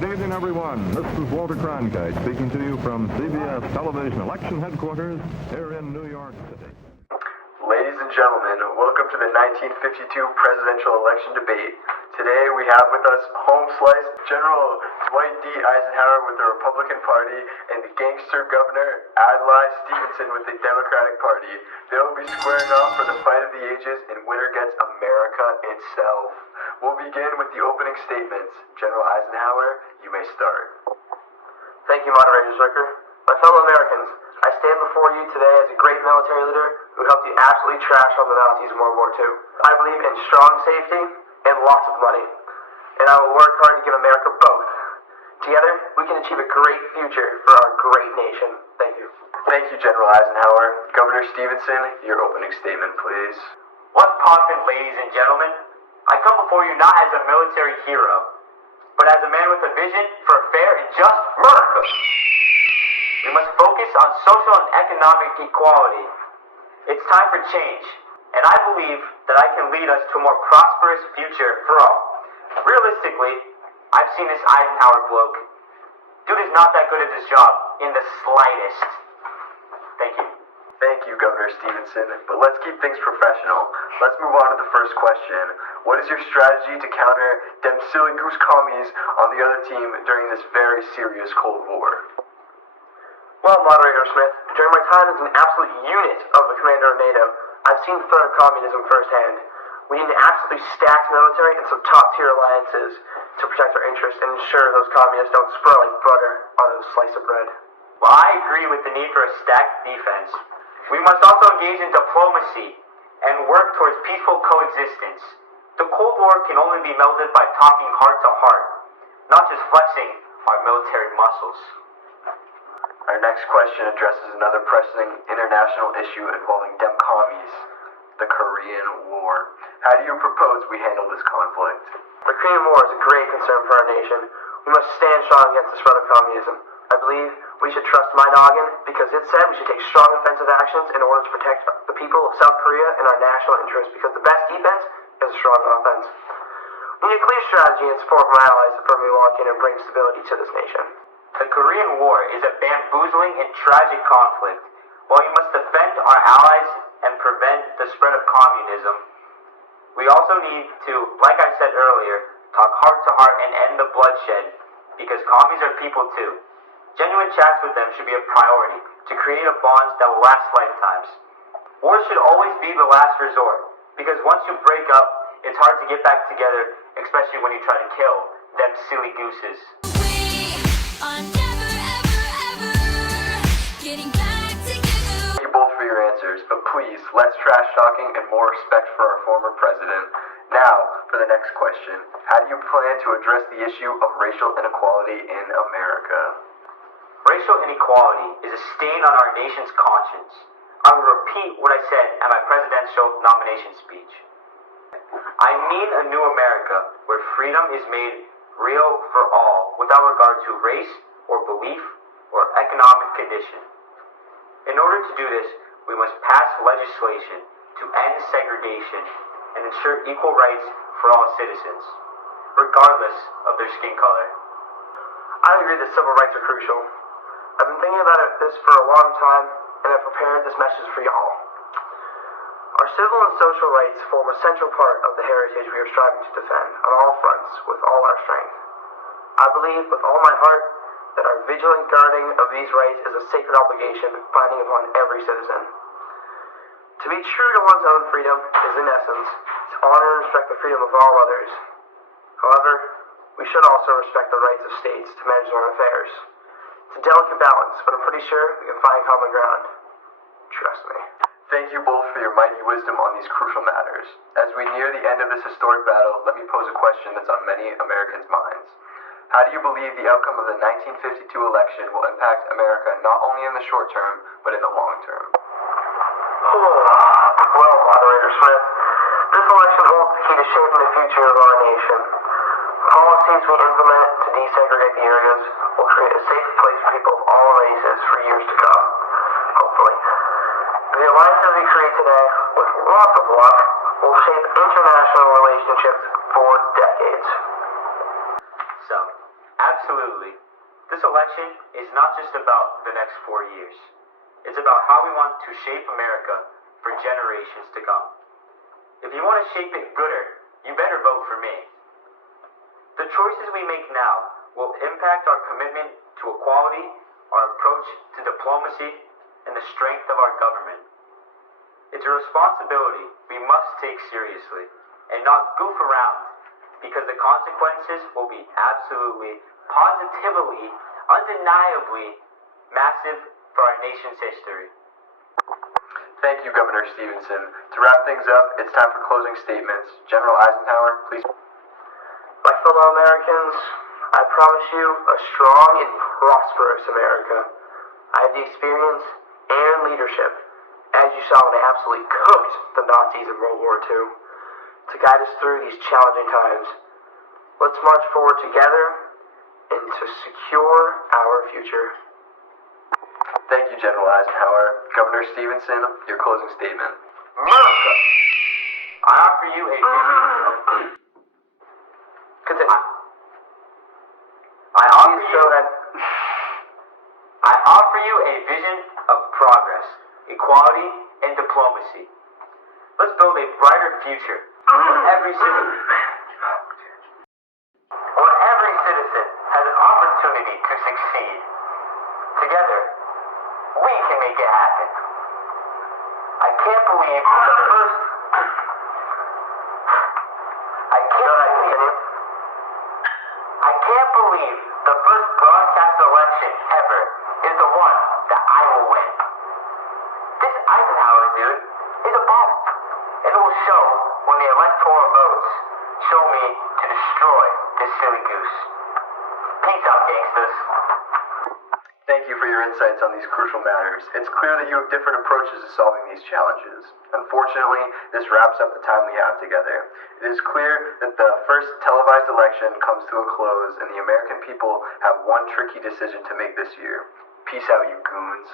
Good evening, everyone. This is Walter Cronkite speaking to you from CBS Television Election Headquarters here in New York City. Ladies and gentlemen, welcome to the 1952 presidential election debate. Today we have with us home slice General Dwight D. Eisenhower with the Republican Party and the gangster Governor Adlai Stevenson with the Democratic Party. They will be squaring off for the fight of the ages, and winner gets America itself. We'll begin with the opening statements. General Eisenhower, you may start. Thank you, Moderator Zwicker. My fellow Americans, I stand before you today as a great military leader who helped you absolutely trash on the Nazis in World War II. I believe in strong safety and lots of money, and I will work hard to give America both. Together, we can achieve a great future for our great nation. Thank you. Thank you, General Eisenhower. Governor Stevenson, your opening statement, please. What's poppin', ladies and gentlemen? I come before you not as a military hero, but as a man with a vision for a fair and just America. We must focus on social and economic equality. It's time for change, and I believe that I can lead us to a more prosperous future for all. Realistically, I've seen this Eisenhower bloke. Dude is not that good at his job, in the slightest. Thank you. Thank you, Governor Stevenson, but let's keep things professional. Let's move on to the first question. What is your strategy to counter them silly goose commies on the other team during this very serious Cold War? Well, Moderator Smith, during my time as an absolute unit of the commander of NATO, I've seen the threat of communism firsthand. We need an absolutely stacked military and some top-tier alliances to protect our interests and ensure those communists don't spread like butter on a slice of bread. While I agree with the need for a stacked defense, we must also engage in diplomacy and work towards peaceful coexistence. The Cold War can only be melted by talking heart to heart, not just flexing our military muscles. Our next question addresses another pressing international issue involving dem commies, the Korean War. How do you propose we handle this conflict? The Korean War is a great concern for our nation. We must stand strong against the spread of communism. I believe we should trust my noggin because it said we should take strong offensive actions in order to protect the people of South Korea and our national interests, because the best defense is a strong offense. We need a clear strategy and support from our allies to firmly lock in and bring stability to this nation. The Korean War is a bamboozling and tragic conflict. While we must defend our allies and prevent the spread of communism, we also need to, like I said earlier, talk heart to heart and end the bloodshed, because commies are people too. Genuine chats with them should be a priority to create a bonds that will last lifetimes. War should always be the last resort, because once you break up, it's hard to get back together, especially when you try to kill them silly gooses. We are never, ever, ever getting back together. Thank you both for your answers, but please, less trash talking and more respect for our former president. Now, for the next question. How do you plan to address the issue of racial inequality in America? Racial inequality is a stain on our nation's conscience. I will repeat what I said at my presidential nomination speech. I mean a new America where freedom is made real for all without regard to race or belief or economic condition. In order to do this, we must pass legislation to end segregation and ensure equal rights for all citizens, regardless of their skin color. I agree that civil rights are crucial. I've been thinking about this for a long time, and I've prepared this message for y'all. Our civil and social rights form a central part of the heritage we are striving to defend on all fronts with all our strength. I believe with all my heart that our vigilant guarding of these rights is a sacred obligation binding upon every citizen. To be true to one's own freedom is, in essence, to honor and respect the freedom of all others. However, we should also respect the rights of states to manage their own affairs. It's a delicate balance, but I'm pretty sure we can find common ground. Trust me. Thank you both for your mighty wisdom on these crucial matters. As we near the end of this historic battle, let me pose a question that's on many Americans' minds. How do you believe the outcome of the 1952 election will impact America not only in the short term, but in the long term? Well, Moderator Smith, this election holds the key to shaping the future of our nation. Policies we implement to desegregate the areas will create a safe place for people of all races for years to come, hopefully. The alliances we create today, with lots of luck, will shape international relationships for decades. So, as Absolutely. This election is not just about the next 4 years. It's about how we want to shape America for generations to come. If you want to shape it gooder, you better vote for me. The choices we make now will impact our commitment to equality, our approach to diplomacy, and the strength of our government. It's a responsibility we must take seriously and not goof around, because the consequences will be absolutely, positively, undeniably massive for our nation's history. Thank you, Governor Stevenson. To wrap things up, it's time for closing statements. General Eisenhower, please. My fellow Americans, I promise you a strong and prosperous America. I have the experience and leadership, as you saw when I absolutely cooked the Nazis in World War II, to guide us through these challenging times. Let's march forward together and to secure our future. Thank you, General Eisenhower. Governor Stevenson, your closing statement. America! I offer you a vision. Continue. I offer Please you go ahead. I offer you a vision of progress, equality, and diplomacy. Let's build a brighter future for every citizen. Where every citizen has an opportunity to succeed. Together, we can make it happen. I can't believe the first... I can't believe the first broadcast election ever is the one that I will win. This Eisenhower dude is a bomb, and it will show when the electoral votes show me to destroy this silly goose. Peace out, gangsters. Thank you for your insights on these crucial matters. It's clear that you have different approaches to solving these challenges. Unfortunately, this wraps up the time we have together. It is clear that the first televised election comes to a close, and the American people have one tricky decision to make this year. Peace out, you goons.